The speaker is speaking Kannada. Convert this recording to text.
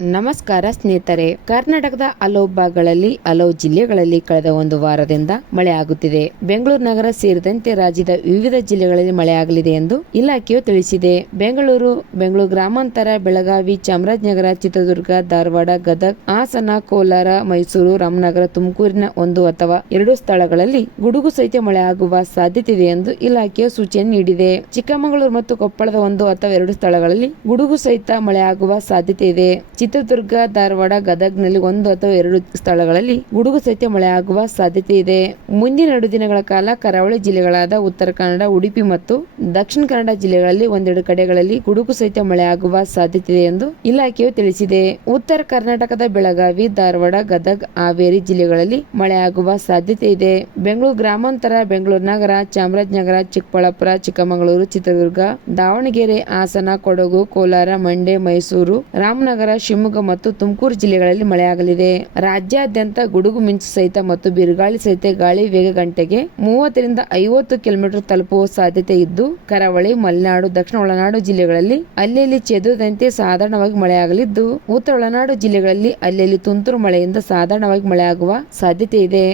ನಮಸ್ಕಾರ ಸ್ನೇಹಿತರೆ, ಕರ್ನಾಟಕದ ಹಲವು ಭಾಗಗಳಲ್ಲಿ, ಹಲವು ಜಿಲ್ಲೆಗಳಲ್ಲಿ ಕಳೆದ ಒಂದು ವಾರದಿಂದ ಮಳೆ ಆಗುತ್ತಿದೆ. ಬೆಂಗಳೂರು ನಗರ ಸೇರಿದಂತೆ ರಾಜ್ಯದ ವಿವಿಧ ಜಿಲ್ಲೆಗಳಲ್ಲಿ ಮಳೆಯಾಗಲಿದೆ ಎಂದು ಇಲಾಖೆಯು ತಿಳಿಸಿದೆ. ಬೆಂಗಳೂರು ಬೆಂಗಳೂರು ಗ್ರಾಮಾಂತರ, ಬೆಳಗಾವಿ, ಚಾಮರಾಜನಗರ, ಚಿತ್ರದುರ್ಗ, ಧಾರವಾಡ, ಗದಗ್, ಹಾಸನ, ಕೋಲಾರ, ಮೈಸೂರು, ರಾಮನಗರ, ತುಮಕೂರಿನ ಒಂದು ಅಥವಾ ಎರಡು ಸ್ಥಳಗಳಲ್ಲಿ ಗುಡುಗು ಸಹಿತ ಮಳೆಯಾಗುವ ಸಾಧ್ಯತೆ ಇದೆ ಎಂದು ಇಲಾಖೆಯು ಸೂಚನೆ ನೀಡಿದೆ. ಚಿಕ್ಕಮಗಳೂರು ಮತ್ತು ಕೊಪ್ಪಳದ ಒಂದು ಅಥವಾ ಎರಡು ಸ್ಥಳಗಳಲ್ಲಿ ಗುಡುಗು ಸಹಿತ ಮಳೆಯಾಗುವ ಸಾಧ್ಯತೆ ಇದೆ ಚಿತ್ರದುರ್ಗ, ಧಾರವಾಡ, ಗದಗ್ನಲ್ಲಿ ಒಂದು ಅಥವಾ ಎರಡು ಸ್ಥಳಗಳಲ್ಲಿ ಗುಡುಗು ಸಹಿತ ಮಳೆಯಾಗುವ ಸಾಧ್ಯತೆ ಇದೆ. ಮುಂದಿನ ಎರಡು ದಿನಗಳ ಕಾಲ ಕರಾವಳಿ ಜಿಲ್ಲೆಗಳಾದ ಉತ್ತರ ಕನ್ನಡ, ಉಡುಪಿ ಮತ್ತು ದಕ್ಷಿಣ ಕನ್ನಡ ಜಿಲ್ಲೆಗಳಲ್ಲಿ ಒಂದೆರಡು ಕಡೆಗಳಲ್ಲಿ ಗುಡುಗು ಸಹಿತ ಮಳೆಯಾಗುವ ಸಾಧ್ಯತೆ ಇದೆ ಎಂದು ಇಲಾಖೆಯು ತಿಳಿಸಿದೆ. ಉತ್ತರ ಕರ್ನಾಟಕದ ಬೆಳಗಾವಿ, ಧಾರವಾಡ, ಗದಗ್, ಹಾವೇರಿ ಜಿಲ್ಲೆಗಳಲ್ಲಿ ಮಳೆಯಾಗುವ ಸಾಧ್ಯತೆ ಇದೆ. ಬೆಂಗಳೂರು ಗ್ರಾಮಾಂತರ, ಬೆಂಗಳೂರು ನಗರ, ಚಾಮರಾಜನಗರ, ಚಿಕ್ಕಬಳ್ಳಾಪುರ, ಚಿಕ್ಕಮಗಳೂರು, ಚಿತ್ರದುರ್ಗ, ದಾವಣಗೆರೆ, ಹಾಸನ, ಕೊಡಗು, ಕೋಲಾರ, ಮಂಡ್ಯ, ಮೈಸೂರು, ರಾಮನಗರ ಶಿವಮೊಗ್ಗ ಮತ್ತು ತುಮಕೂರು ಜಿಲ್ಲೆಗಳಲ್ಲಿ ಮಳೆಯಾಗಲಿದೆ. ರಾಜ್ಯಾದ್ಯಂತ ಗುಡುಗು ಮಿಂಚು ಸಹಿತ ಮತ್ತು ಬಿರುಗಾಳಿ ಸಹಿತ ಗಾಳಿ ವೇಗ ಗಂಟೆಗೆ ಮೂವತ್ತರಿಂದ ಐವತ್ತು ಕಿಲೋಮೀಟರ್ ತಲುಪುವ ಸಾಧ್ಯತೆ ಇದ್ದು, ಕರಾವಳಿ, ಮಲೆನಾಡು, ದಕ್ಷಿಣ ಒಳನಾಡು ಜಿಲ್ಲೆಗಳಲ್ಲಿ ಅಲ್ಲಲ್ಲಿ ಚೆದುದಂತೆ ಸಾಧಾರಣವಾಗಿ ಮಳೆಯಾಗಲಿದ್ದು, ಉತ್ತರ ಒಳನಾಡು ಜಿಲ್ಲೆಗಳಲ್ಲಿ ಅಲ್ಲಲ್ಲಿ ತುಂತುರು ಮಳೆಯಿಂದ ಸಾಧಾರಣವಾಗಿ ಮಳೆಯಾಗುವ ಸಾಧ್ಯತೆ ಇದೆ.